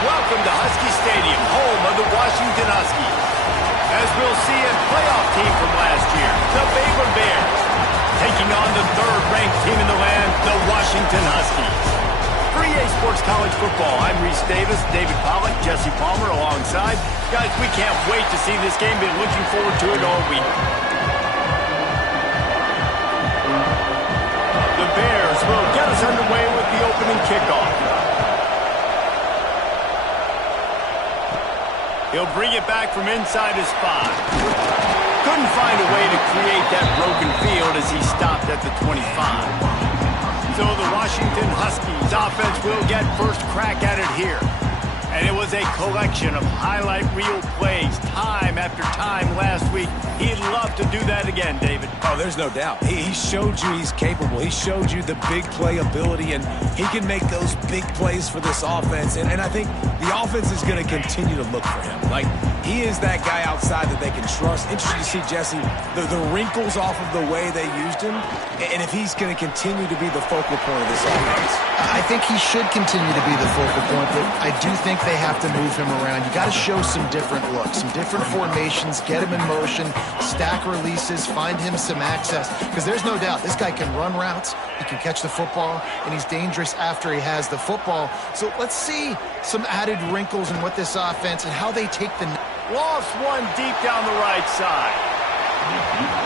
Welcome to Husky Stadium, home of the Washington Huskies. As we'll see, a playoff team from last year, the Baylor Bears, taking on the third-ranked team in the land, the Washington Huskies. For EA Sports College Football, I'm Reese Davis, David Pollack, Jesse Palmer alongside. Guys, we can't wait to see this game. Been looking forward to it all week. The Bears will get us underway with the opening kickoff. He'll bring it back from inside his spot. Couldn't find a way to create that broken field as he stopped at the 25. So the Washington Huskies offense will get first crack at it here. And it was a collection of highlight reel plays time after time last week. He'd love to do that again, David. Oh, there's no doubt. He showed you he's capable. He showed you the big play ability, and he can make those big plays for this offense. And I think the offense is going to continue to look for him. Like, he is that guy outside that they can trust. Interesting to see, Jesse, the wrinkles off of the way they used him, and if he's going to continue to be the focal point of this offense. I think he should continue to be the focal point, but I do think they have to move him around. You got to show some different looks, some different formations, get him in motion, stack releases, find him some access, because there's no doubt this guy can run routes, he can catch the football, and he's dangerous after he has the football. So let's see some added wrinkles in what this offense and how they take the... Lost one deep down the right side.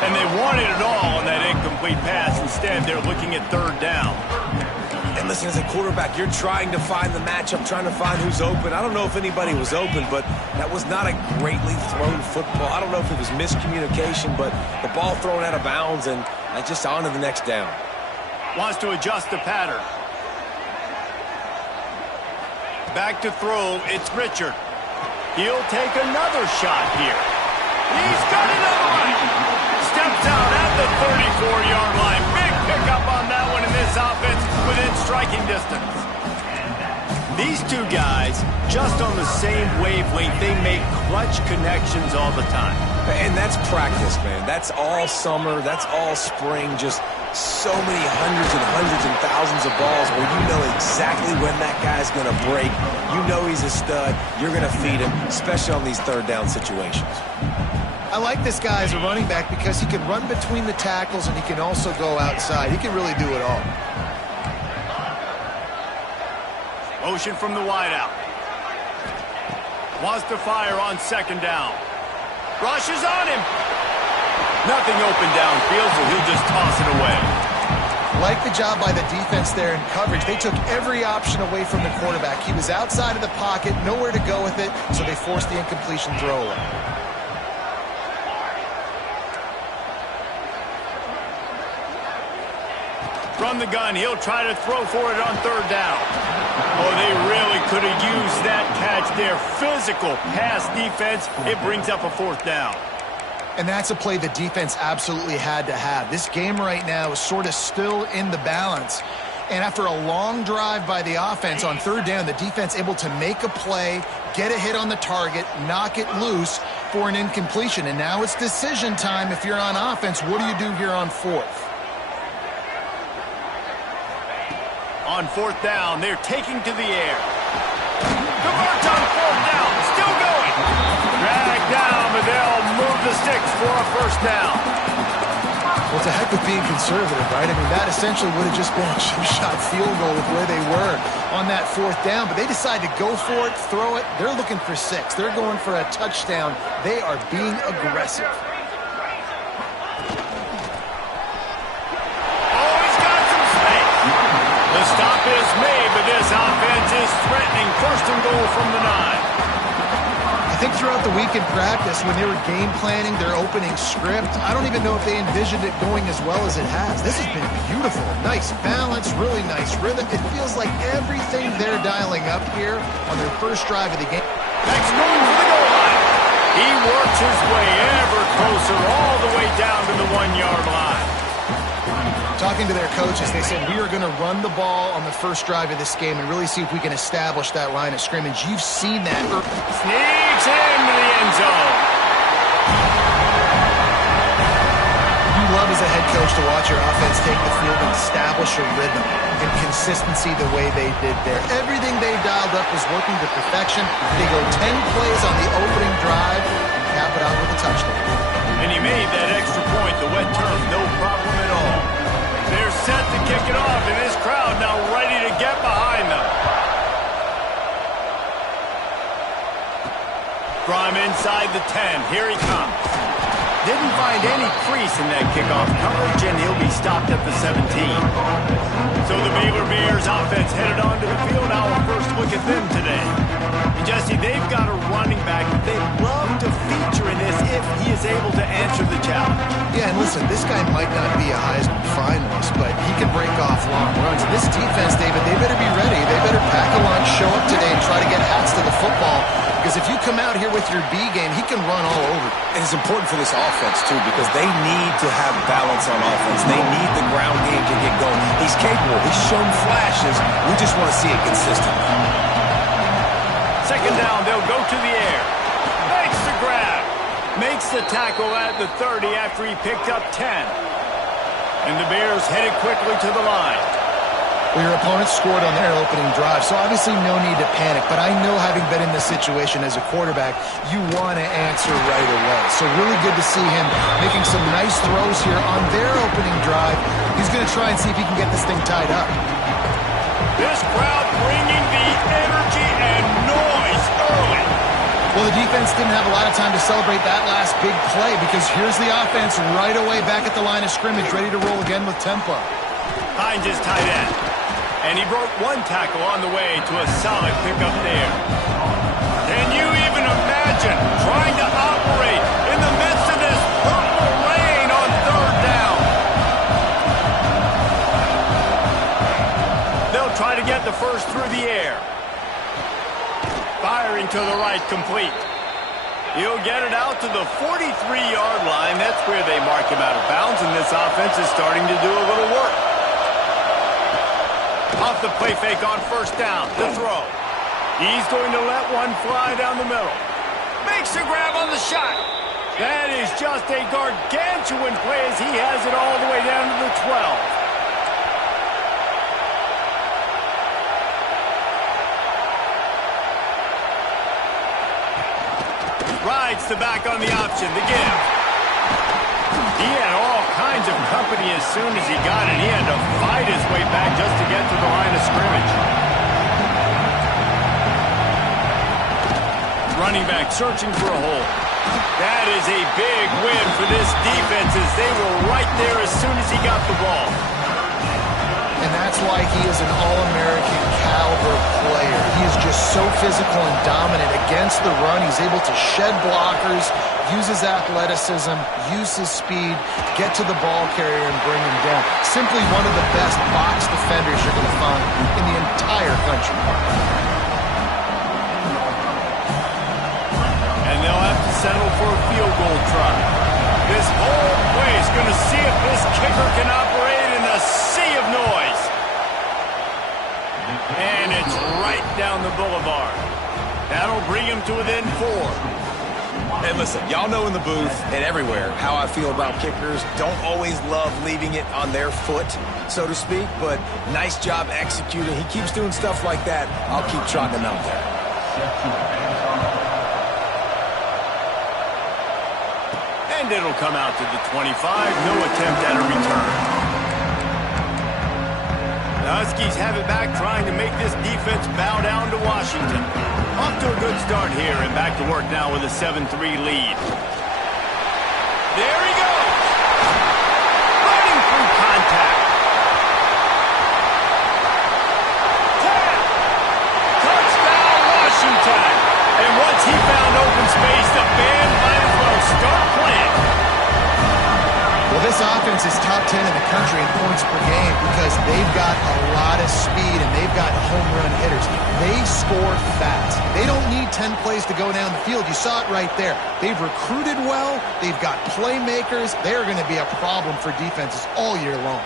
And they wanted it all on that incomplete pass. Instead, they're looking at third down. And listen, as a quarterback, you're trying to find the matchup, trying to find who's open. I don't know if anybody was open, but that was not a greatly thrown football. I don't know if it was miscommunication, but the ball thrown out of bounds, and just on to the next down. Wants to adjust the pattern. Back to throw, it's Richard. He'll take another shot here. He's got another one. Steps out at the 34-yard line. Big pickup on that one in this offense within striking distance. These two guys, just on the same wavelength, they make clutch connections all the time. And that's practice, man. That's all summer. That's all spring. Just so many hundreds and thousands of balls where you know exactly when that guy's going to break. You know he's a stud. You're going to feed him, especially on these third down situations. I like this guy as a running back because he can run between the tackles and he can also go outside. He can really do it all. Motion from the wideout. Wants to fire on second down. Rushes on him. Nothing open downfield, so he'll just toss it away. Like the job by the defense there in coverage. They took every option away from the quarterback. He was outside of the pocket, nowhere to go with it, so they forced the incompletion throwaway. From the gun, he'll try to throw for it on third down. Oh, they really could have used that catch there. Physical pass defense. It brings up a fourth down. And that's a play the defense absolutely had to have. This game right now is sort of still in the balance. And after a long drive by the offense on third down, the defense able to make a play, get a hit on the target, knock it loose for an incompletion. And now it's decision time if you're on offense. What do you do here on fourth? On fourth down, they're taking to the air. Converts on fourth down, still going. Dragged down sticks for a first down. Well, it's a heck of being conservative, right? I mean, that essentially would have just been a chip-shot field goal with where they were on that fourth down, but they decided to go for it, throw it. They're looking for 6. They're going for a touchdown. They are being aggressive. Oh, he's got some space. The stop is made, but this offense is threatening. First and goal from the 9. I think throughout the week in practice, when they were game planning their opening script, I don't even know if they envisioned it going as well as it has. This has been beautiful. Nice balance, really nice rhythm. It feels like everything they're dialing up here on their first drive of the game. Next going for the goal line. He works his way ever closer all the way down to the 1-yard line. Talking to their coaches, they said, we are going to run the ball on the first drive of this game and really see if we can establish that line of scrimmage. You've seen that. Sneaks into the end zone. You love as a head coach to watch your offense take the field and establish a rhythm and consistency the way they did there. Everything they dialed up was working to perfection. They go 10 plays on the opening drive and cap it out with a touchdown. And he made that extra point, the wet turf, no problem at all. They're set to kick it off, and this crowd now ready to get behind them. From inside the 10, here he comes. Didn't find any crease in that kickoff coverage, and he'll be stopped at the 17. So the Baylor Bears offense headed onto the field. Now a first look at them today. And Jesse, they've got a running back that they'd love to feature in this if he is able to answer the challenge. Yeah, and listen, this guy might not be a Heisman finalist, but he can break off long runs. And this defense, David, they better be ready. They better pack a lunch, show up today, and try to get hats to the football. Because if you come out here with your B game, he can run all over. And it's important for this offense, too, because they need to have balance on offense. They need the ground game to get going. He's capable. He's shown flashes. We just want to see it consistently. Second down, they'll go to the air. Makes the grab. Makes the tackle at the 30 after he picked up 10. And the Bears headed quickly to the line. Well, your opponent scored on their opening drive, so obviously no need to panic. But I know, having been in this situation as a quarterback, you want to answer right away. So really good to see him making some nice throws here on their opening drive. He's going to try and see if he can get this thing tied up. This crowd bringing the energy and noise early. Well, the defense didn't have a lot of time to celebrate that last big play, because here's the offense right away back at the line of scrimmage, ready to roll again with tempo. Hines is tight end. And he broke one tackle on the way to a solid pickup there. Can you even imagine trying to operate in the midst of this purple rain on third down? They'll try to get the first through the air. Firing to the right, complete. He'll get it out to the 43-yard line. That's where they mark him out of bounds, and this offense is starting to do a little work. Off the play fake on first down, the throw. He's going to let one fly down the middle. Makes the grab on the shot. That is just a gargantuan play as he has it all the way down to the 12. Rides the back on the option, the give. He had all kinds of company as soon as he got it. He had to fight his way back just to get to the line of scrimmage. Running back searching for a hole. That is a big win for this defense as they were right there as soon as he got the ball. And that's why he is an All-American caliber player. He is just so physical and dominant against the run. He's able to shed blockers, use his athleticism, use his speed, get to the ball carrier and bring him down. Simply one of the best box defenders you're going to find in the entire country. And they'll have to settle for a field goal try. This whole play is going to see if this kicker can operate in a sea of noise. And it's right down the boulevard. That'll bring him to within 4. And listen, y'all know in the booth and everywhere how I feel about kickers. Don't always love leaving it on their foot, so to speak, but nice job executing. He keeps doing stuff like that. I'll keep trotting him out there. And it'll come out to the 25. No attempt at a return. The Huskies have it back, trying to make this defense bow down to Washington. Off to a good start here, and back to work now with a 7-3 lead. There he goes! Running through contact. Tap! Touchdown, Washington! And once he found open space, the band might as well start playing. Well, this offense is top 10 in the country in points per game because they've got a lot of speed and they've got home run hitters. They score fast. They don't need 10 plays to go down the field. You saw it right there. They've recruited well. They've got playmakers. They're going to be a problem for defenses all year long.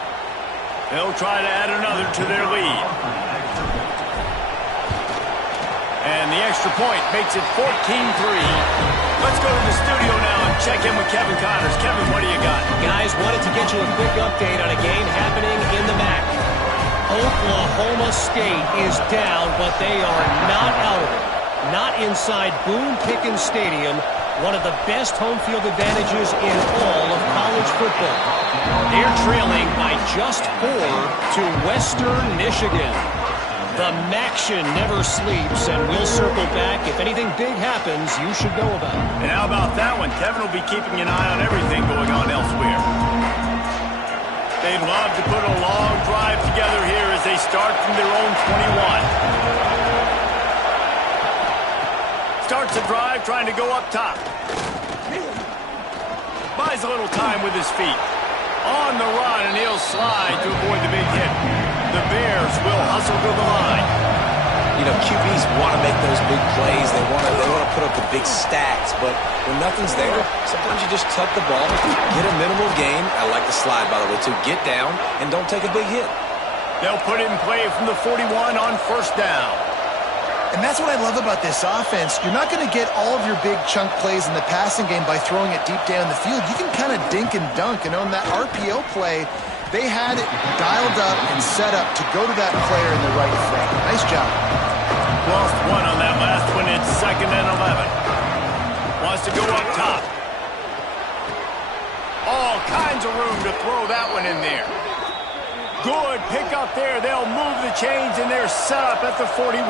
They'll try to add another to their lead. And the extra point makes it 14-3. Let's go to the studio now and check in with Kevin Connors. Kevin, what do you got? Guys, wanted to get you a quick update on a game happening in the MAC. Oklahoma State is down, but they are not out of it. Not inside Boone Pickens Stadium, one of the best home field advantages in all of college football. They're trailing by just 4 to Western Michigan. The Maction never sleeps, and we'll circle back. If anything big happens, you should know about it. And how about that one? Kevin will be keeping an eye on everything going on elsewhere. They'd love to put a long drive together here as they start from their own 21. Starts the drive, trying to go up top. Buys a little time with his feet. On the run, and he'll slide to avoid the big hit. The Bears will hustle to the line. You know, QBs want to make those big plays. They want to put up the big stats. But when nothing's there, sometimes you just tuck the ball, get a minimal gain. I like the slide, by the way, too. Get down and don't take a big hit. They'll put it in play from the 41 on first down. And that's what I love about this offense. You're not going to get all of your big chunk plays in the passing game by throwing it deep down the field. You can kind of dink and dunk. And on that RPO play, they had it dialed up and set up to go to that player in the right frame. Nice job. Lost one on that last one. It's 2nd and 11. Wants to go up top. All kinds of room to throw that one in there. Good pick up there. They'll move the chains, and they're set up at the 41.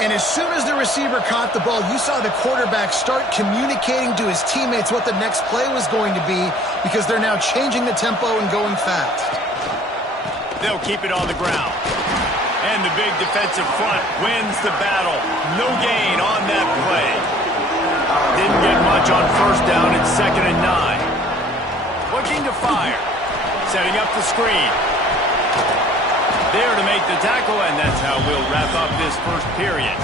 And as soon as the receiver caught the ball, you saw the quarterback start communicating to his teammates what the next play was going to be because they're now changing the tempo and going fast. They'll keep it on the ground. And the big defensive front wins the battle. No gain on that play. Didn't get much on first down. It's 2nd and 9. Looking to fire. Setting up the screen. There to make the tackle, and that's how we'll wrap up this first period.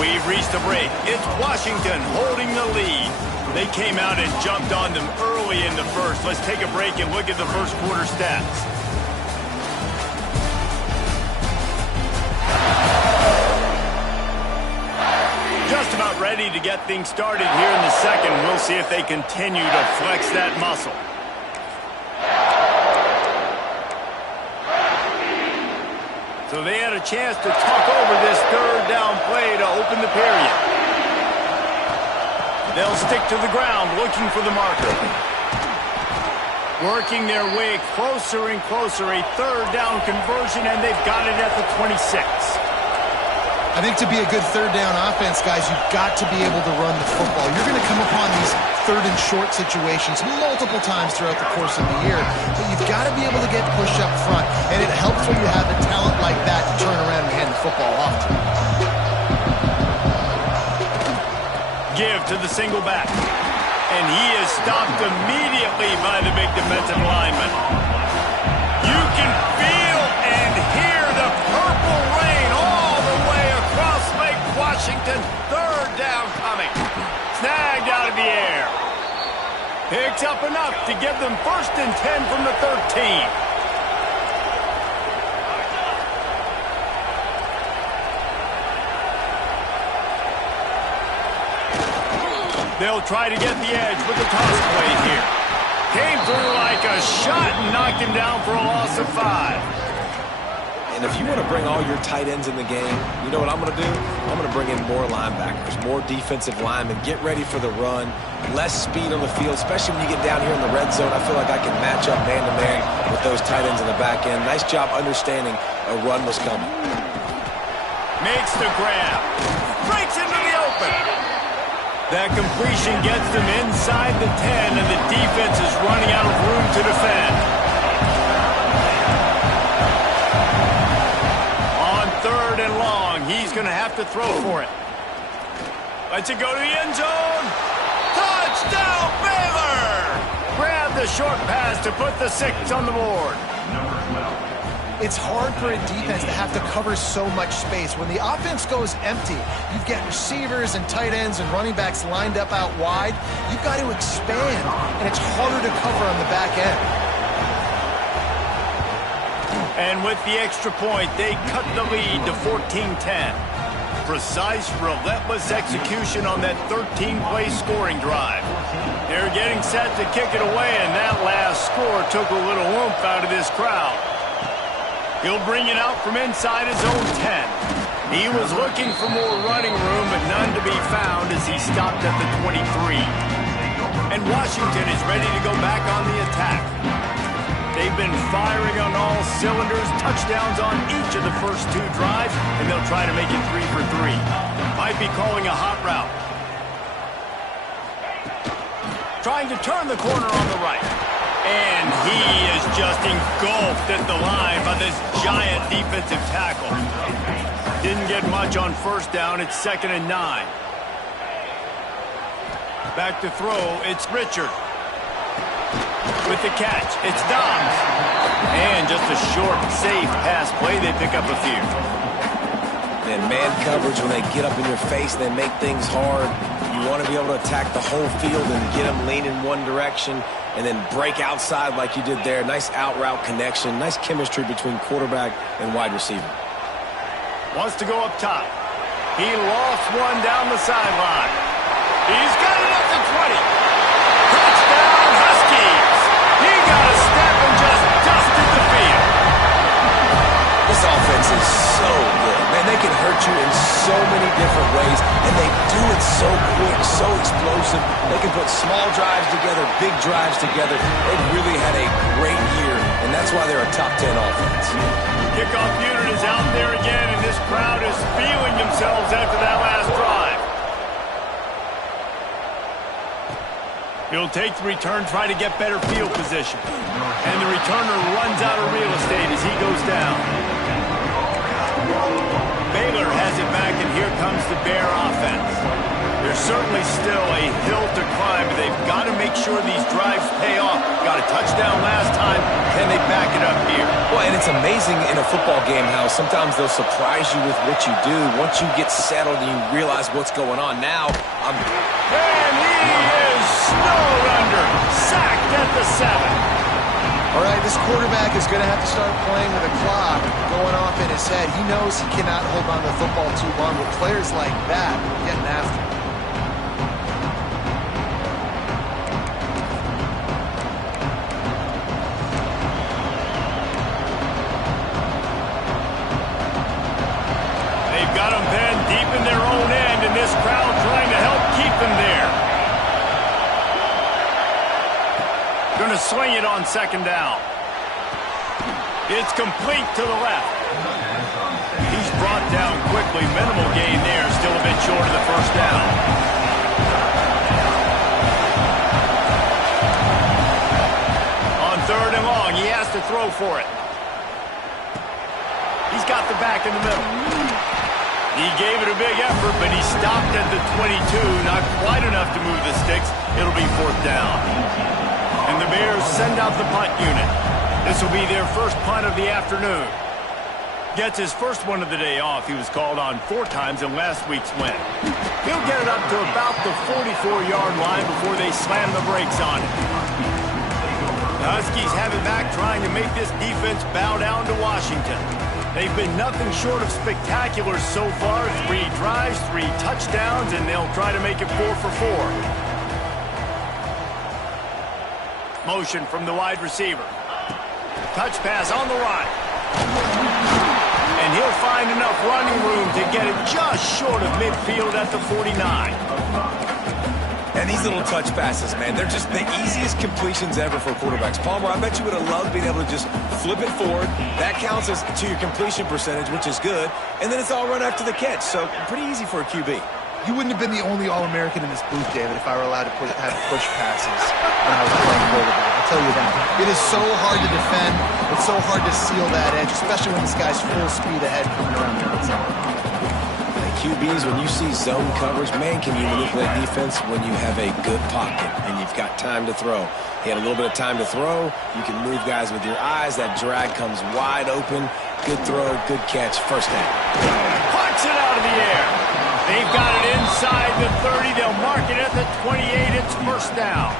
We've reached the break. It's Washington holding the lead. They came out and jumped on them early in the first. Let's take a break and look at the first quarter stats. Just about ready to get things started here in the second. We'll see if they continue to flex that muscle. So they had a chance to talk over this third down play to open the period. They'll stick to the ground looking for the marker. Working their way closer and closer. A third down conversion, and they've got it at the 26. I think to be a good third down offense, guys, you've got to be able to run the football. You're going to come upon these third and short situations multiple times throughout the course of the year, but you've got to be able to get push up front, and it helps when you have a talent like that to turn around and hand the football off to. Give to the single back, and he is stopped immediately by the big defensive lineman. You can feel and hear the purple rain all the way across Lake Washington. Third down coming. Snagged out of the air. Picks up enough to give them 1st and 10 from the 13. They'll try to get the edge with the toss play here. Came through like a shot and knocked him down for a loss of 5. And if you want to bring all your tight ends in the game, you know what I'm going to do? I'm going to bring in more linebackers, more defensive linemen, get ready for the run, less speed on the field, especially when you get down here in the red zone. I feel like I can match up man-to-man with those tight ends in the back end. Nice job understanding a run was coming. Makes the grab. Breaks into the open. That completion gets them inside the 10, and the defense is running out of room to defend. On 3rd and long, he's going to have to throw for it. Lets it go to the end zone. Touchdown, Baylor! Grab the short pass to put the 6 on the board. It's hard for a defense to have to cover so much space. When the offense goes empty, you've got receivers and tight ends and running backs lined up out wide. You've got to expand, and it's harder to cover on the back end. And with the extra point, they cut the lead to 14-10. Precise, relentless execution on that 13-play scoring drive. They're getting set to kick it away, and that last score took a little oomph out of this crowd. He'll bring it out from inside his own 10. He was looking for more running room, but none to be found as he stopped at the 23. And Washington is ready to go back on the attack. They've been firing on all cylinders, touchdowns on each of the first 2 drives, and they'll try to make it 3 for 3. Might be calling a hot route. Trying to turn the corner on the right. And he is just engulfed at the line by this giant defensive tackle. Didn't get much on 1st down. It's 2nd and 9. Back to throw. It's Richard. With the catch, it's Dobbs. And just a short, safe pass play. They pick up a few. And man coverage, when they get up in your face, they make things hard. You want to be able to attack the whole field and get them leaning one direction and then break outside like you did there. Nice out route connection. Nice chemistry between quarterback and wide receiver. Wants to go up top. He lost one down the sideline. He's got it up to 20. Touchdown, Huskies! He got a step and just dusted the field. This offense is so good. Man, they can hurt you in so many different ways, and they do it so quick, so explosive. They can put small drives together, big drives together. They've really had a great year, and that's why they're a top 10 offense. Kickoff unit is out there again, and this crowd is feeling themselves after that last drive. He'll take the return, try to get better field position. And the returner runs out of real estate as he goes down. Baylor has it back, and here comes the Bear offense. There's certainly still a hill to climb, but they've got to make sure these drives pay off. Got a touchdown last time. Can they back it up here? Well, and it's amazing in a football game how sometimes they'll surprise you with what you do. Once you get settled and you realize what's going on now, And he is snowed under. Sacked at the 7. All right, this quarterback is going to have to start playing with a clock going off in his head. He knows he cannot hold on to the football too long with players like that getting after him. They've got them pinned deep in their own end, and this crowd trying to help keep them there. Going to swing it on 2nd down. It's complete to the left. He's brought down quickly. Minimal gain there. Still a bit short of the 1st down. On 3rd and long, he has to throw for it. He's got the back in the middle. He gave it a big effort, but he stopped at the 22. Not quite enough to move the sticks. It'll be 4th down. And the Bears send out the punt unit. This will be their first punt of the afternoon. Gets his first one of the day off. He was called on 4 times in last week's win. He'll get it up to about the 44-yard line before they slam the brakes on it. The Huskies have it back, trying to make this defense bow down to Washington. They've been nothing short of spectacular so far. 3 drives, 3 touchdowns, and they'll try to make it 4 for 4. Motion from the wide receiver. Touch pass on the right. and he'll find enough running room to get it just short of midfield at the 49. And these little touch passes, man, they're just the easiest completions ever for quarterbacks. Palmer, I bet you would have loved being able to just flip it forward. That counts as to your completion percentage, which is good. And then it's all run after the catch, so pretty easy for a QB. You wouldn't have been the only All-American in this booth, David, if I were allowed to have push passes when I was playing quarterback. I'll tell you that. It is so hard to defend. It's so hard to seal that edge, especially when this guy's full speed ahead coming around the outside. QBs, when you see zone coverage, man, can you manipulate defense when you have a good pocket and you've got time to throw. He had a little bit of time to throw. You can move guys with your eyes. That drag comes wide open. Good throw, good catch, first down. Punch it out of the air. They've got it inside the 30. They'll mark it at the 28. It's first down.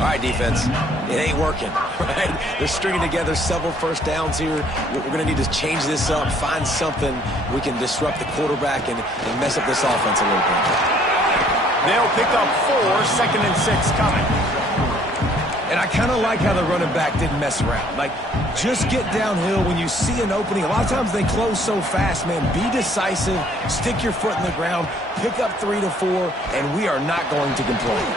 All right, defense, it ain't working, right? They're stringing together several first downs here. We're going to need to change this up, find something we can disrupt the quarterback and mess up this offense a little bit. They'll pick up 4, 2nd and 6 coming. And I kind of like how the running back didn't mess around. Like, just get downhill when you see an opening. A lot of times they close so fast, man. Be decisive, stick your foot in the ground, pick up 3 to 4, and we are not going to complain.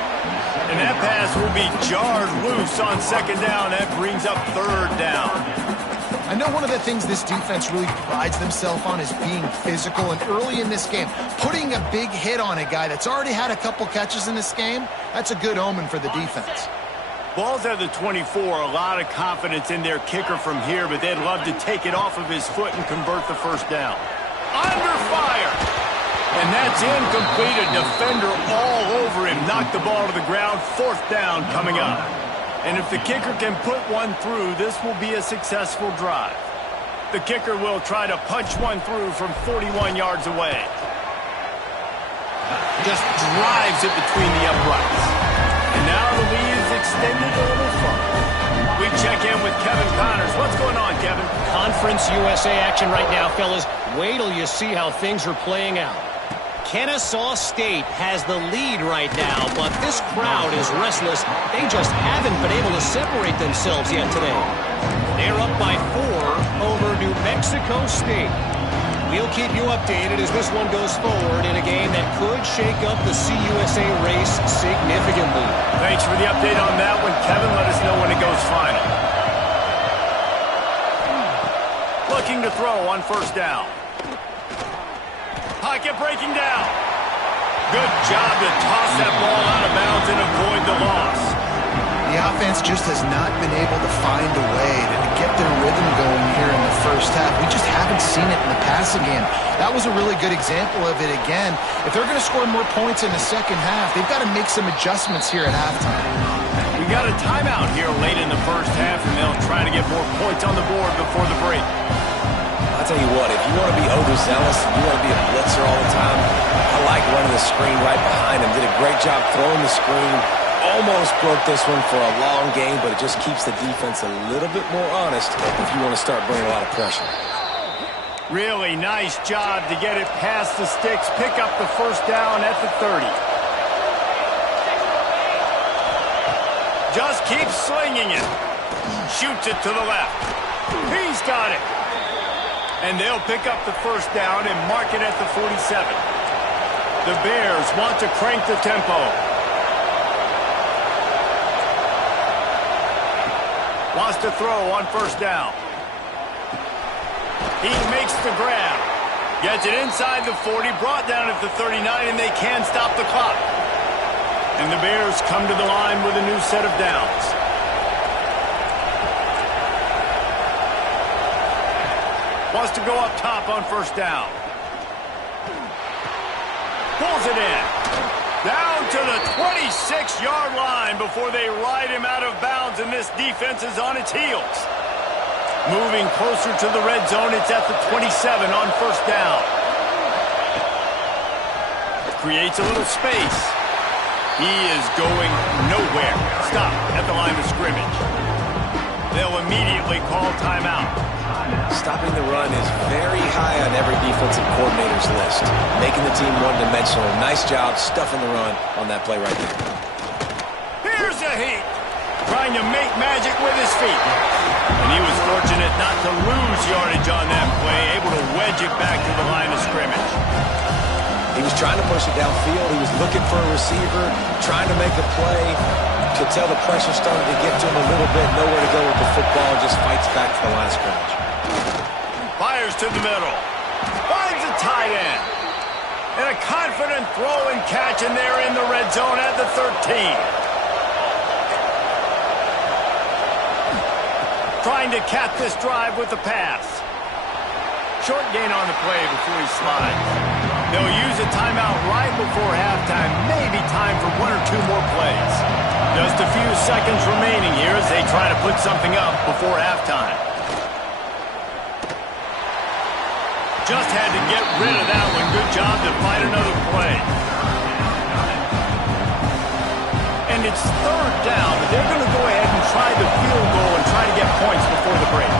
And that pass will be jarred loose on 2nd down. That brings up 3rd down. I know one of the things this defense really prides themselves on is being physical, and early in this game, putting a big hit on a guy that's already had a couple catches in this game, that's a good omen for the defense. Ball's at the 24. A lot of confidence in their kicker from here, but they'd love to take it off of his foot and convert the first down. Under fire! And that's incomplete. A defender all over him. Knocked the ball to the ground. 4th down coming up. And if the kicker can put one through, this will be a successful drive. The kicker will try to punch one through from 41 yards away. Just drives it between the uprights. And now the lead is extended a little further. We check in with Kevin Connors. What's going on, Kevin? Conference USA action right now, fellas. Wait till you see how things are playing out. Kennesaw State has the lead right now, but this crowd is restless. They just haven't been able to separate themselves yet today. They're up by 4 over New Mexico State. We'll keep you updated as this one goes forward in a game that could shake up the CUSA race significantly. Thanks for the update on that one, Kevin. Let us know when it goes final. Looking to throw on 1st down. Pocket breaking down. Good job to toss that ball out of bounds and avoid the loss. The offense just has not been able to find a way to get their rhythm going here in the first half. We just haven't seen it in the passing game. That was a really good example of it again. If they're going to score more points in the second half, they've got to make some adjustments here at halftime. We got a timeout here late in the first half, and they'll try to get more points on the board before the break. I'll tell you what, if you want to be overzealous, you want to be a blitzer all the time, I like running the screen right behind him. Did a great job throwing the screen. Almost broke this one for a long game, but it just keeps the defense a little bit more honest if you want to start bringing a lot of pressure. Really nice job to get it past the sticks, pick up the first down at the 30. Just keeps slinging it. Shoots it to the left. He's got it. And they'll pick up the first down and mark it at the 47. The Bears want to crank the tempo. Wants to throw on 1st down. He makes the grab. Gets it inside the 40, brought down at the 39, and they can stop the clock. And the Bears come to the line with a new set of downs. Wants to go up top on 1st down. Pulls it in. Down to the 26-yard line before they ride him out of bounds, and this defense is on its heels. Moving closer to the red zone, it's at the 27 on 1st down. Creates a little space. He is going nowhere. Stop at the line of scrimmage. They'll immediately call timeout. Stopping the run is very high on every defensive coordinator's list. Making the team one-dimensional. Nice job stuffing the run on that play right there. Here's a heat. trying to make magic with his feet. And he was fortunate not to lose yardage on that play, able to wedge it back to the line of scrimmage. He was trying to push it downfield. He was looking for a receiver, trying to make a play. Could tell the pressure started to get to him a little bit. Nowhere to go with the football. Just fights back to the line of scrimmage. Fires to the middle. Finds a tight end. And a confident throw and catch, and they're in the red zone at the 13. Trying to cap this drive with the pass. Short gain on the play before he slides. They'll use a timeout right before halftime. Maybe time for one or two more plays. Just a few seconds remaining here as they try to put something up before halftime. Just had to get rid of that one. Good job to find another play. And it's third down, but they're going to go ahead and try the field goal and try to get points before the break.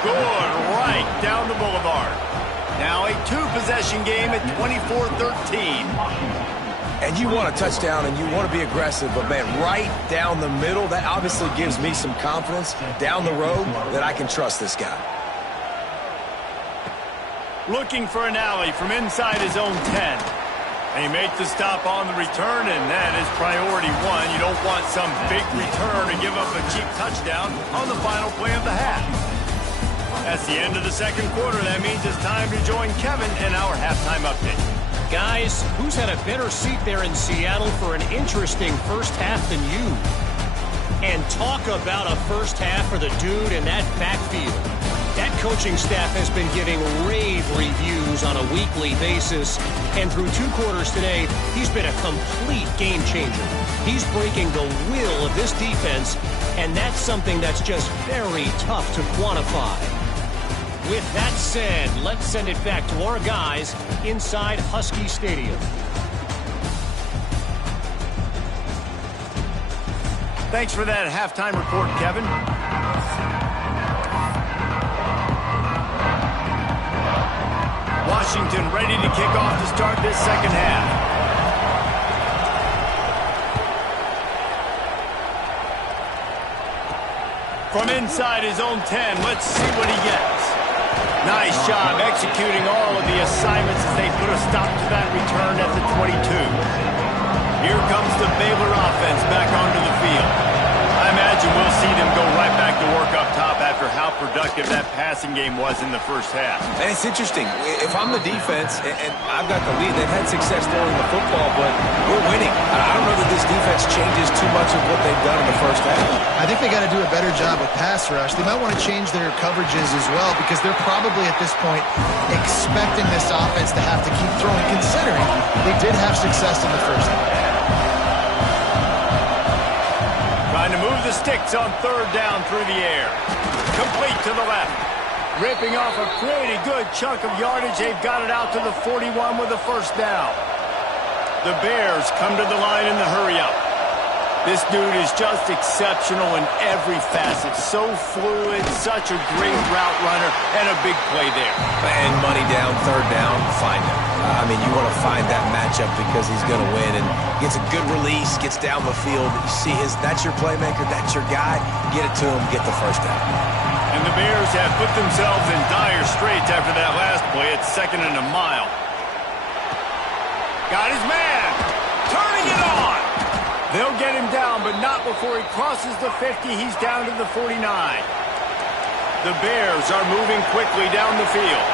Good, right down the boulevard. Now a two-possession game at 24-13. And you want a touchdown and you want to be aggressive, but, man, right down the middle, that obviously gives me some confidence down the road that I can trust this guy. Looking for an alley from inside his own 10. And he makes the stop on the return, and that is priority one. You don't want some big return to give up a cheap touchdown on the final play of the half. That's the end of the second quarter. That means it's time to join Kevin in our halftime update. Guys, who's had a better seat there in Seattle for an interesting first half than you? And talk about a first half for the dude in that backfield. That coaching staff has been giving rave reviews on a weekly basis. And through two quarters today, he's been a complete game changer. He's breaking the will of this defense, and that's something that's just very tough to quantify. With that said, let's send it back to our guys inside Husky Stadium. Thanks for that halftime report, Kevin. Washington ready to kick off to start this second half. From inside his own 10, let's see what he gets. Nice job executing all of the assignments as they put a stop to that return at the 22. Here comes the Baylor offense back onto the field. I imagine we'll see them go right back to work up top after how productive that passing game was in the first half. And it's interesting. If I'm the defense and I've got the lead, they've had success throwing the football, but we're winning. I don't know that this defense changes too much of what they've done in the first half. I think they got to do a better job with pass rush. They might want to change their coverages as well because they're probably at this point expecting this offense to have to keep throwing, considering they did have success in the first half. Trying to move the sticks on third down through the air. Complete to the left. Ripping off a pretty good chunk of yardage. They've got it out to the 41 with a first down. The Bears come to the line in the hurry-up. This dude is just exceptional in every facet. So fluid, such a great route runner, and a big play there. And money down, third down, find him. I mean, you want to find that matchup because he's going to win. And gets a good release, gets down the field. You see that's your playmaker, that's your guy. Get it to him, get the first down. And the Bears have put themselves in dire straits after that last play. It's second and a mile. Got his man. Turning it on. They'll get him down, but not before he crosses the 50. He's down to the 49. The Bears are moving quickly down the field.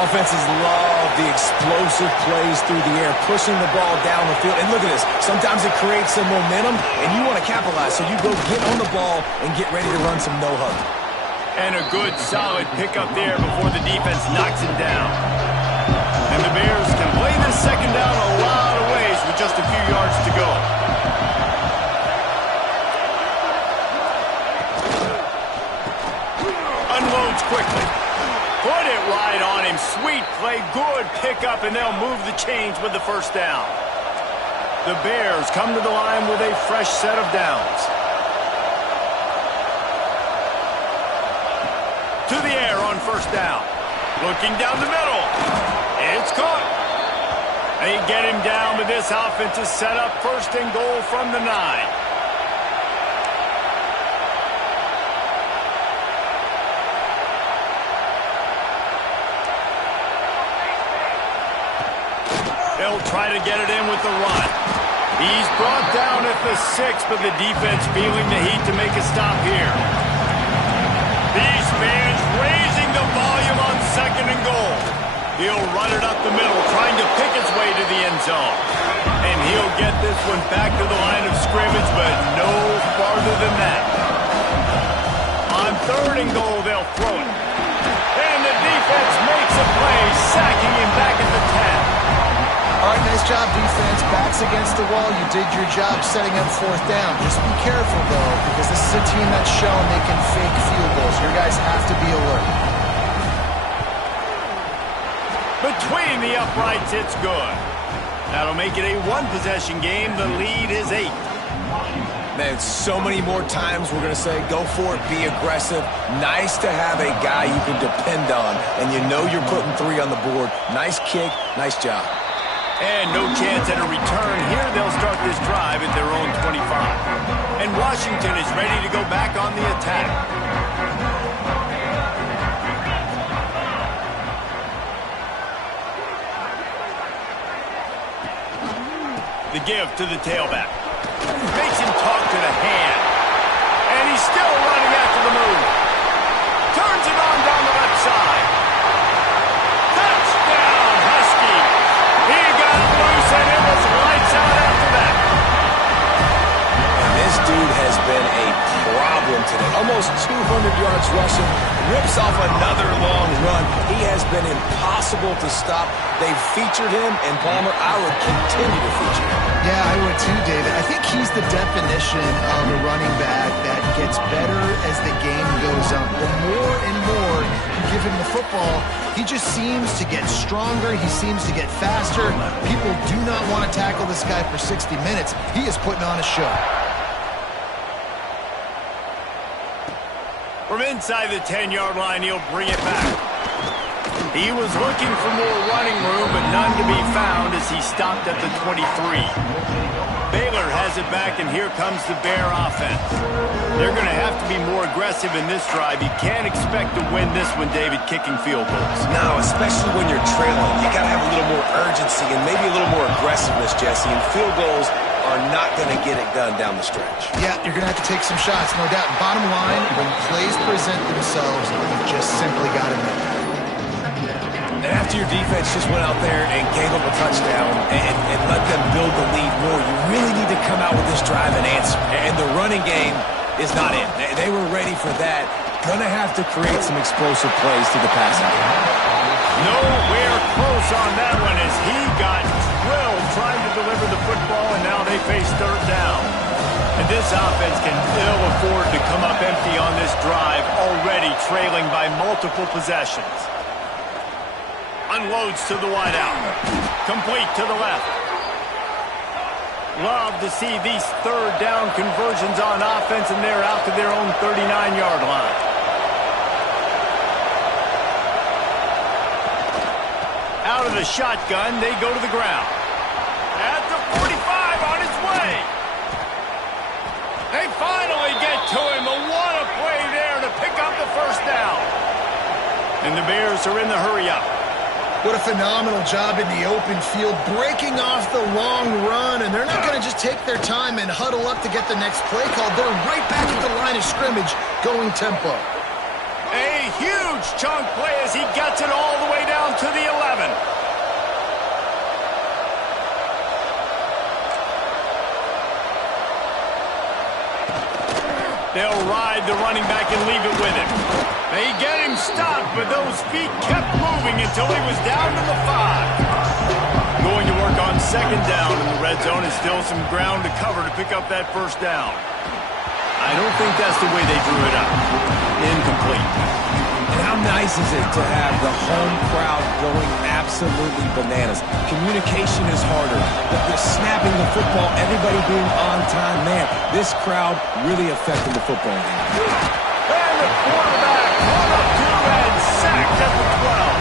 Offenses love the explosive plays through the air, pushing the ball down the field. And look at this. Sometimes it creates some momentum, and you want to capitalize. So you go get on the ball and get ready to run some no-huddle. And a good, solid pickup there before the defense knocks him down. And the Bears can play this second down a lot of ways with just a few yards to go. Unloads quickly. Put it right on him. Sweet play. Good pickup, and they'll move the chains with the first down. The Bears come to the line with a fresh set of downs. To the air on first down. Looking down the middle. It's caught. They get him down, but this offense is set up first and goal from the 9. They'll try to get it in with the run. He's brought down at the 6, but the defense feeling the heat to make a stop here. These fans raising the volume on second and goal. He'll run it up the middle, trying to pick his way to the end zone. And he'll get this one back to the line of scrimmage, but no farther than that. On third and goal, they'll throw it. And the defense makes a play, sacking him back at the 10. All right, nice job, defense. Backs against the wall. You did your job setting up fourth down. Just be careful, though, because this is a team that's shown they can fake field goals. Your guys have to be alert. Between the uprights, it's good. That'll make it a one-possession game. The lead is 8. Man, so many more times we're going to say, go for it, be aggressive. Nice to have a guy you can depend on, and you know you're putting 3 on the board. Nice kick, nice job. And no chance at a return. Here they'll start this drive at their own 25. And Washington is ready to go back on the attack. The give to the tailback. Makes him talk to the hand. And he's still running after the move. Turns it on down the left side. Touchdown, Huskies. He got loose and it was lights out after that. And this dude has been a problem today. Almost 200 yards rushing. Rips off another long run. He has been impossible to stop. They've featured him, and Palmer, I would continue to feature him. Yeah, I would too, David. I think he's the definition of a running back that gets better as the game goes on. The more and more you give him the football, he just seems to get stronger. He seems to get faster. People do not want to tackle this guy for 60 minutes. He is putting on a show. From inside the 10-yard line, he'll bring it back. He was looking for more running room, but none to be found as he stopped at the 23. Baylor has it back, and here comes the Bear offense. They're going to have to be more aggressive in this drive. You can't expect to win this one, David, kicking field goals. No, especially when you're trailing. You got to have a little more urgency and maybe a little more aggressiveness, Jesse. And field goals are not going to get it done down the stretch. Yeah, you're going to have to take some shots, no doubt. Bottom line, when plays present themselves, you just simply got to make it. And after your defense just went out there and gave them a touchdown and let them build the lead more, you really need to come out with this drive and answer. And the running game is not in. They were ready for that. Going to have to create some explosive plays to the passing game. Nowhere close on that one as he got drilled trying to deliver the football, and now they face third down. And this offense can ill afford to come up empty on this drive, already trailing by multiple possessions. Unloads to the wideout. Complete to the left. Love to see these third down conversions on offense, and they're out to their own 39-yard line. Out of the shotgun, they go to the ground. At the 45 on his way. They finally get to him. What a play there to pick up the first down. And the Bears are in the hurry-up. What a phenomenal job in the open field, breaking off the long run, and they're not going to just take their time and huddle up to get the next play called. They're right back at the line of scrimmage, going tempo. A huge chunk play as he gets it all the way down to the 11. They'll ride the running back and leave it with him. They get him stopped, but those feet kept moving until he was down to the 5. Going to work on second down in the red zone, and still some ground to cover to pick up that first down. I don't think that's the way they drew it up. Incomplete. And how nice is it to have the home crowd going absolutely bananas? Communication is harder. The snapping the football, everybody being on time. Man, this crowd really affecting the football game. And the quarterback run up to and sacked at the 12.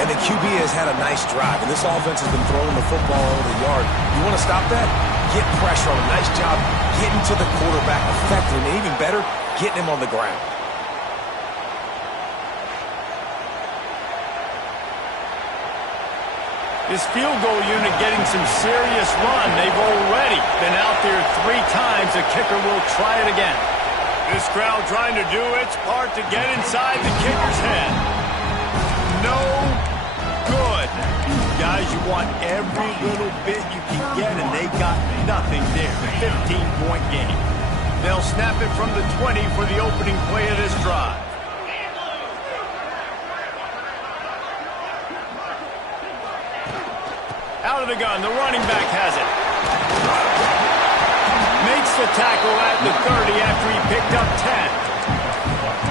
And the QB has had a nice drive, and this offense has been throwing the football over the yard. You want to stop that? Get pressure on him. Nice job getting to the quarterback effectively, and even better, getting him on the ground. This field goal unit getting some serious run. They've already been out there 3 times. The kicker will try it again. This crowd trying to do its part to get inside the kicker's head. No good. Guys, you want every little bit you can get, and they got nothing there. 15-point game. They'll snap it from the 20 for the opening play of this drive. Out of the gun, the running back has it. Makes the tackle at the 30 after he picked up 10.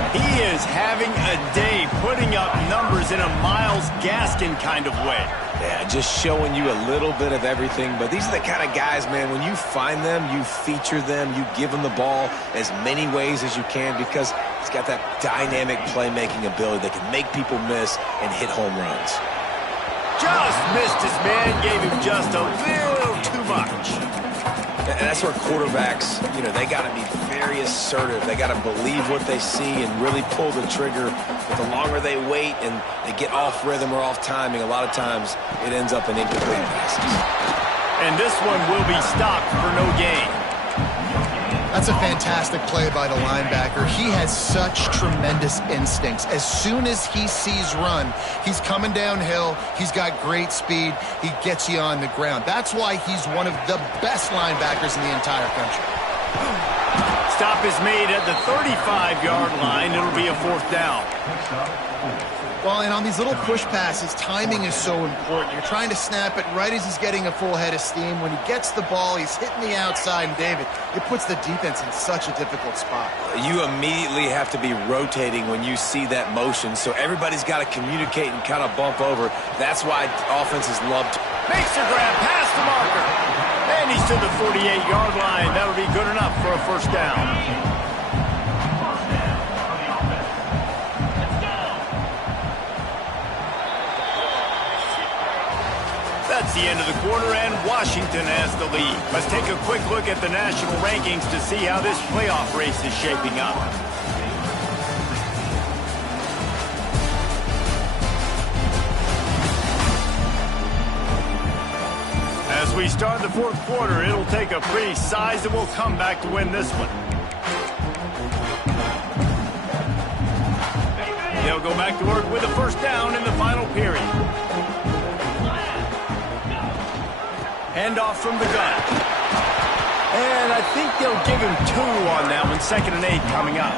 He is having a day putting up numbers in a Myles Gaskin kind of way. Yeah, just showing you a little bit of everything. But these are the kind of guys, man, when you find them, you feature them, you give them the ball as many ways as you can because he's got that dynamic playmaking ability that can make people miss and hit home runs. Just missed his man, gave him just a little too much. And that's where quarterbacks, you know, they got to be very assertive. They got to believe what they see and really pull the trigger. But the longer they wait and they get off rhythm or off timing, a lot of times it ends up in incomplete passes. And this one will be stopped for no gain. That's a fantastic play by the linebacker. He has such tremendous instincts. As soon as he sees run, he's coming downhill. He's got great speed. He gets you on the ground. That's why he's one of the best linebackers in the entire country. Stop is made at the 35-yard line. It'll be a 4th down. Well, and on these little push passes, timing is so important. You're trying to snap it right as he's getting a full head of steam. When he gets the ball, he's hitting the outside, and David, it puts the defense in such a difficult spot. You immediately have to be rotating when you see that motion, so everybody's got to communicate and kind of bump over. That's why offenses love to. Makes a grab past the marker. And he's to the 48-yard line. That'll be good enough for a 1st down. That's the end of the quarter, and Washington has the lead. Let's take a quick look at the national rankings to see how this playoff race is shaping up. As we start the 4th quarter, it'll take a pretty sizable comeback to win this one. They'll go back to work with a 1st down in the final period. Handoff from the gun. And I think they'll give him 2 on that one. 2nd and 8 coming up.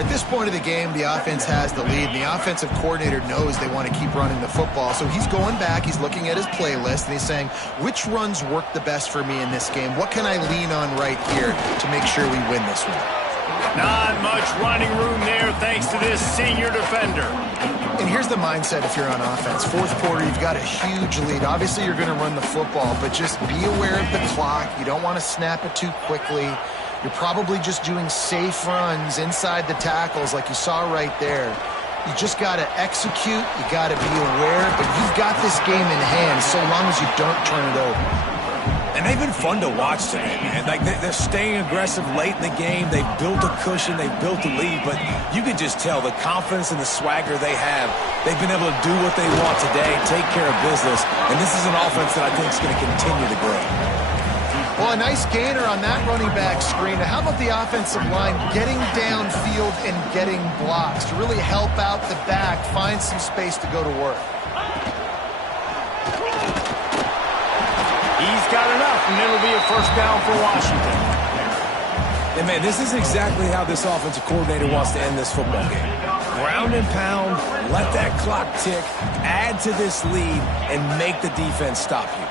At this point of the game, the offense has the lead. The offensive coordinator knows they want to keep running the football. So he's going back, he's looking at his playlist, and he's saying, which runs work the best for me in this game? What can I lean on right here to make sure we win this one? Not much running room there thanks to this senior defender. And here's the mindset if you're on offense. 4th quarter, you've got a huge lead. Obviously, you're going to run the football, but just be aware of the clock. You don't want to snap it too quickly. You're probably just doing safe runs inside the tackles like you saw right there. You just got to execute. You got to be aware, but you've got this game in hand so long as you don't turn it over. And they've been fun to watch today, man. Like, they're staying aggressive late in the game. They've built a cushion. They've built a lead. But you can just tell the confidence and the swagger they have. They've been able to do what they want today, take care of business. And this is an offense that I think is going to continue to grow. Well, a nice gainer on that running back screen. Now, how about the offensive line getting downfield and getting blocks to really help out the back, find some space to go to work? He's got enough, and it'll be a 1st down for Washington. And, man, this is exactly how this offensive coordinator wants to end this football game. Ground and pound, let that clock tick, add to this lead, and make the defense stop you.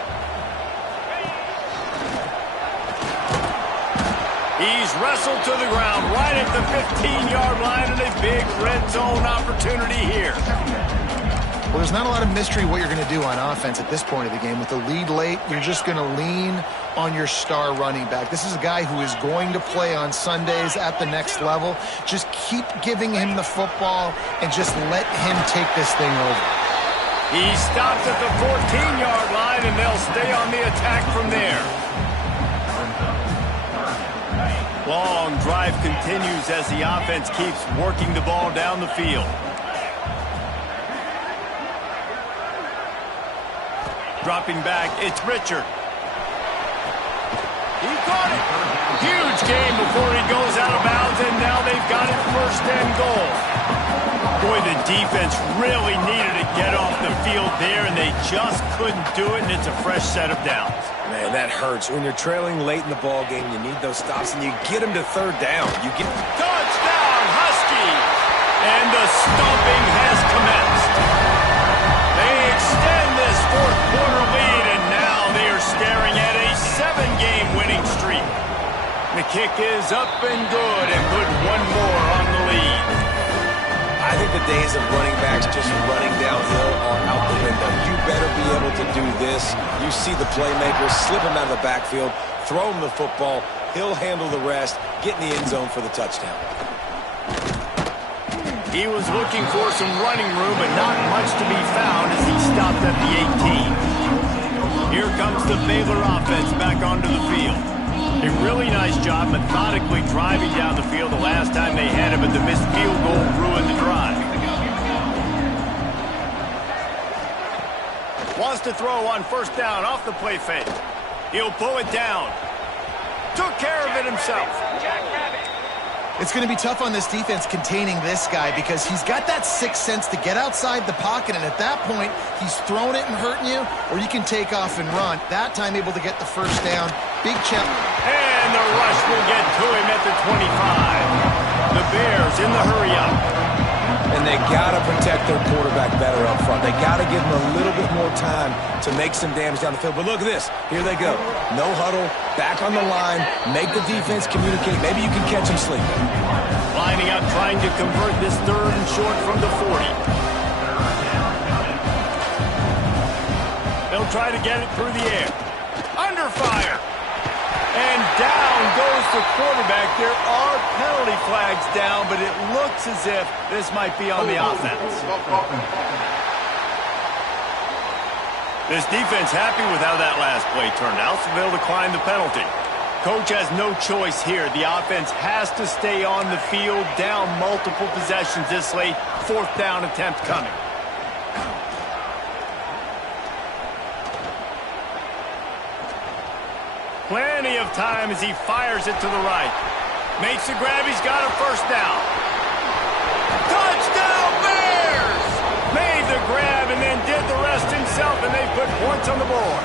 He's wrestled to the ground right at the 15-yard line, and a big red zone opportunity here. Well, there's not a lot of mystery what you're going to do on offense at this point of the game. With the lead late, you're just going to lean on your star running back. This is a guy who is going to play on Sundays at the next level. Just keep giving him the football and just let him take this thing over. He stops at the 14-yard line, and they'll stay on the attack from there. Long drive continues as the offense keeps working the ball down the field. Dropping back, it's Richard. He caught it. Huge game before he goes out of bounds, and now they've got it first and goal. Boy, the defense really needed to get off the field there, and they just couldn't do it, and it's a fresh set of downs. Man, that hurts. When you're trailing late in the ball game, you need those stops, and you get them to third down. You get touchdown, Huskies! And the stomping has commenced. They extend this fourth-quarter lead, and now they are staring at a 7-game winning streak. The kick is up and good, and put one more on the lead. I think the days of running backs just running downhill are out the window. You better be able to do this. You see the playmaker, slip him out of the backfield, throw him the football, he'll handle the rest, get in the end zone for the touchdown. He was looking for some running room, but not much to be found as he stopped at the 18. Here comes the Baylor offense back onto the field. A really nice job methodically driving down the field the last time they had him, but the missed field goal ruined the drive. Wants to throw on first down off the play fake. He'll pull it down. Took care of it himself. It's going to be tough on this defense containing this guy because he's got that sixth sense to get outside the pocket, and at that point, he's throwing it and hurting you, or you can take off and run. That time able to get the first down. Big challenge. And the rush will get to him at the 25. The Bears in the hurry-up. And they got to protect their quarterback better up front. They got to give him a little bit more time to make some damage down the field. But look at this. Here they go. No huddle, back on the line, make the defense communicate. Maybe you can catch them sleeping. Lining up, trying to convert this third and short from the 40. They'll try to get it through the air. Under fire. And down goes the quarterback. There are penalty flags down, but it looks as if this might be on the offense. This defense happy with how that last play turned out, so they'll decline the penalty. Coach has no choice here. The offense has to stay on the field, down multiple possessions this late. Fourth down attempt coming. Plenty of time as he fires it to the right. Makes the grab. He's got a first down. Touchdown, Bears! Made the grab and then did the rest himself, and they put points on the board.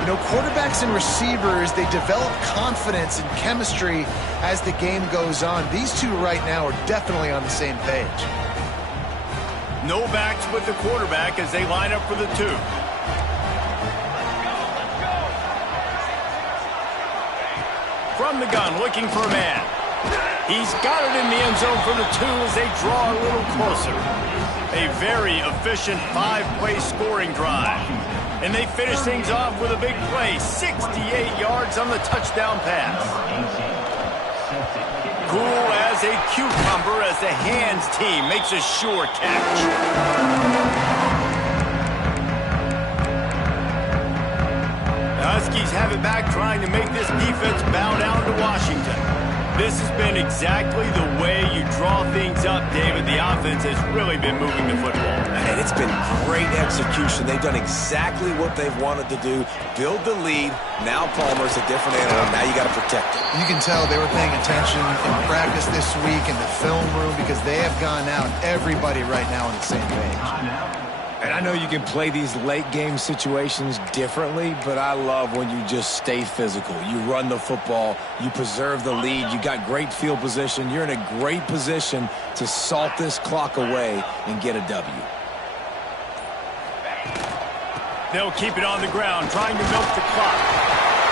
You know, quarterbacks and receivers, they develop confidence and chemistry as the game goes on. These two right now are definitely on the same page. No backs with the quarterback as they line up for the two. From the gun, looking for a man. He's got it in the end zone for the two as they draw a little closer. A very efficient 5-play scoring drive. And they finish things off with a big play. 68 yards on the touchdown pass. Cool as a cucumber as the hands team makes a sure catch. Huskies have it back, trying to make this defense bow down to Washington. This has been exactly the way you draw things up, David. The offense has really been moving the football. And it's been great execution. They've done exactly what they've wanted to do. Build the lead. Now Palmer's a different animal. Now you got to protect it. You can tell they were paying attention in practice this week in the film room because they have gone out, everybody right now on the same page. And I know you can play these late game situations differently, but I love when you just stay physical. You run the football, you preserve the lead, you got great field position. You're in a great position to salt this clock away and get a W. They'll keep it on the ground, trying to milk the clock.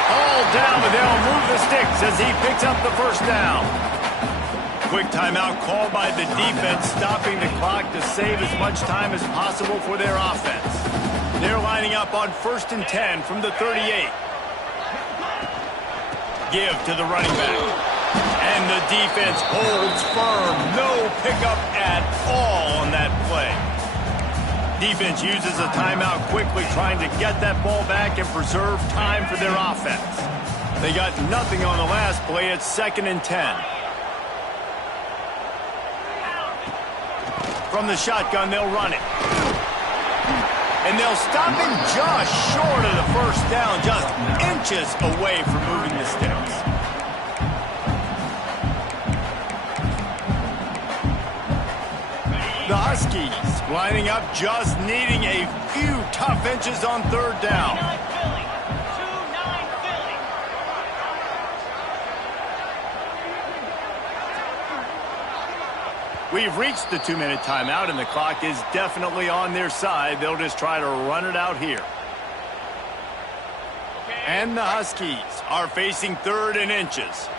All down, but they'll move the sticks as he picks up the first down. Quick timeout called by the defense, stopping the clock to save as much time as possible for their offense. They're lining up on 1st and 10 from the 38. Give to the running back. And the defense holds firm. No pickup at all on that play. Defense uses a timeout quickly, trying to get that ball back and preserve time for their offense. They got nothing on the last play. It's 2nd and 10. From the shotgun, they'll run it. And they'll stop him just short of the first down, just inches away from moving the sticks. The Huskies lining up, just needing a few tough inches on 3rd down. We've reached the 2-minute timeout, and the clock is definitely on their side. They'll just try to run it out here. And the Huskies are facing 3rd and inches.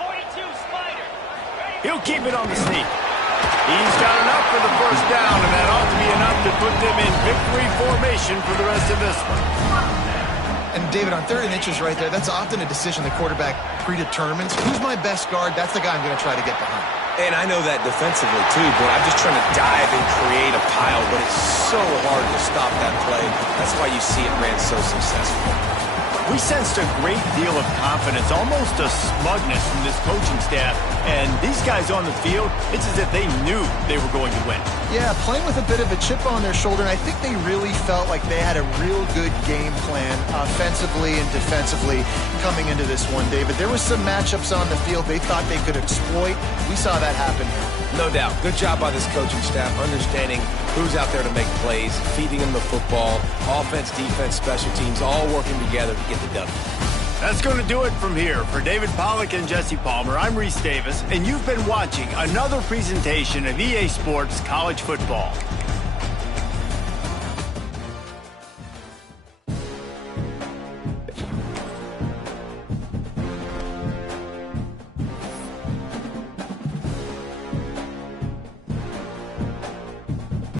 42 Spider. He'll keep it on the sneak. He's got enough for the first down, and that ought to be enough to put them in victory formation for the rest of this one. And David, on 3rd and inches right there, that's often a decision the quarterback predetermines. Who's my best guard? That's the guy I'm going to try to get behind. And I know that defensively, too, but I'm just trying to dive and create a pile, but it's so hard to stop that play. That's why you see it ran so successful. We sensed a great deal of confidence, almost a smugness from this coaching staff. And these guys on the field, it's as if they knew they were going to win. Yeah, playing with a bit of a chip on their shoulder, and I think they really felt like they had a real good game plan offensively and defensively coming into this one, David. There were some matchups on the field they thought they could exploit. We saw that happen. No doubt. Good job by this coaching staff, understanding who's out there to make plays, feeding them the football, offense, defense, special teams, all working together to get the W. That's going to do it from here. For David Pollack and Jesse Palmer, I'm Reese Davis, and you've been watching another presentation of EA Sports College Football.